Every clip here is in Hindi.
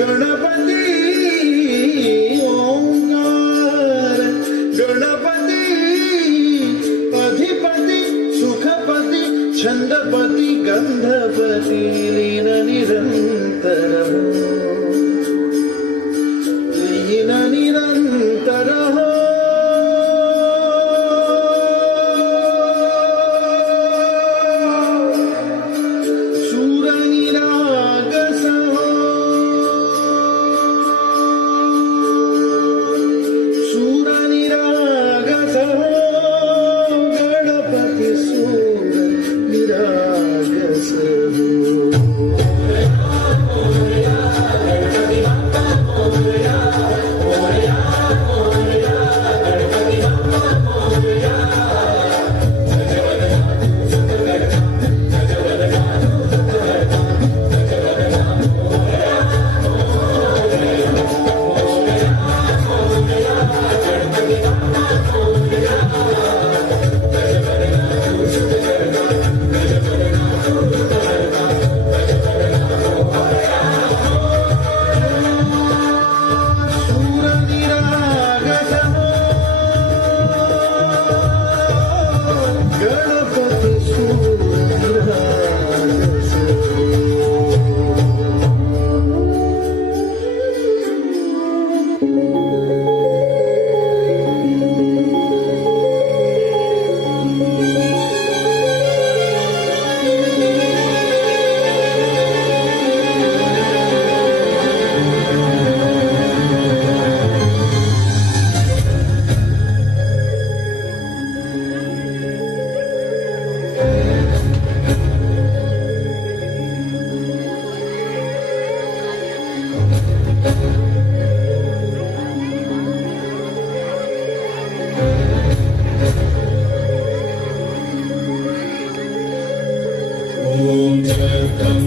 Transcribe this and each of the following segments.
गणपती ओंकार गणपती अधिपती सुखपती छंदपती गंधपती लीन निरंतर लीन निरंतर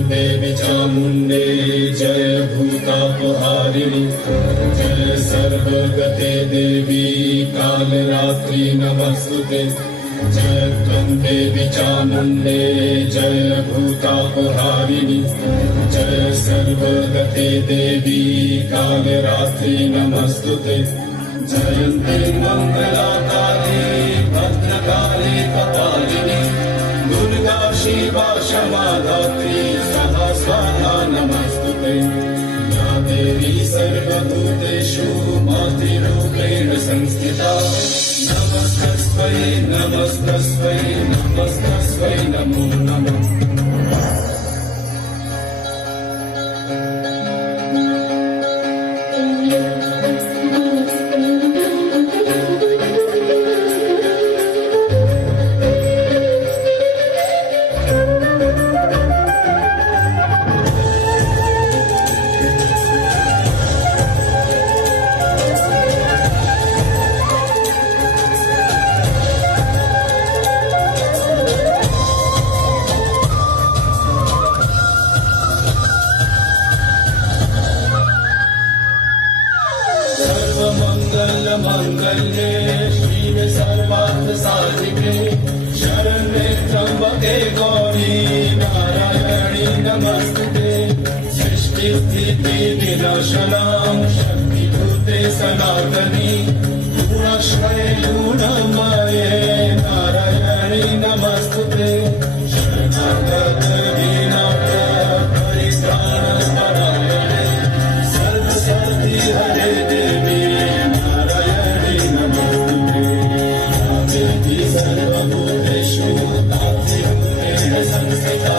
देवी चामुण्डे जय भूतापहारिणि जय सर्वगते देवी कालरात्रि नमस्तुते जय त्वं देवी चामुण्डे जय भूतापहारिणि जय सर्वगते देवी कालरात्रि नमस्तुते जयन्ते मङ्गलाकाले भद्रकाले कपालिनी दुर्गा शिवा क्षमा धात्री स्वाहा स्वाहा नमस्तुते या देवी सर्वभूतेषु मातृरूपेण संस्थिता नमस्तस्मै नमस्तस्मै नमस्तस्मै नमो नमः सर्वमङ्गलमाङ्गल्ये शिवे सर्वार्थसाधिके शरण्ये त्र्यम्बके गौरी नारायणी नमस्तुते सृष्टिस्थितिविनाशनां शक्तिभूते सनातनी गुणाश्रये गुणमये नारायणी नमस्तुते शरणागत विनाशक परित्राणपरायणे सर्वशक्ति हरे देवी नारायणी नमस्तुते या देवी सर्वभूतेषु मातृरूपेण संस्थिता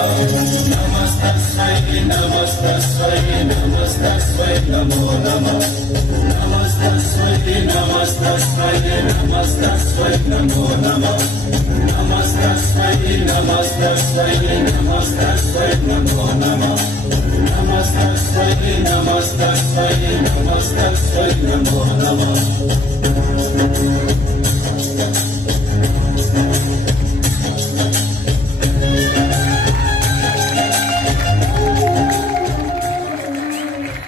नमस्तस्मै नमस्तस्मै नमस्तस्मै नमो नमः नमस्तस्मै नमस्तस्मै नमस्तस्मै नमो नमः नमस्तस्मै नमस्तस्मै नमस्तस्मै नमो नमः नमस्तस्मै नमस्तस्मै नमस्तस्मै नमो नमः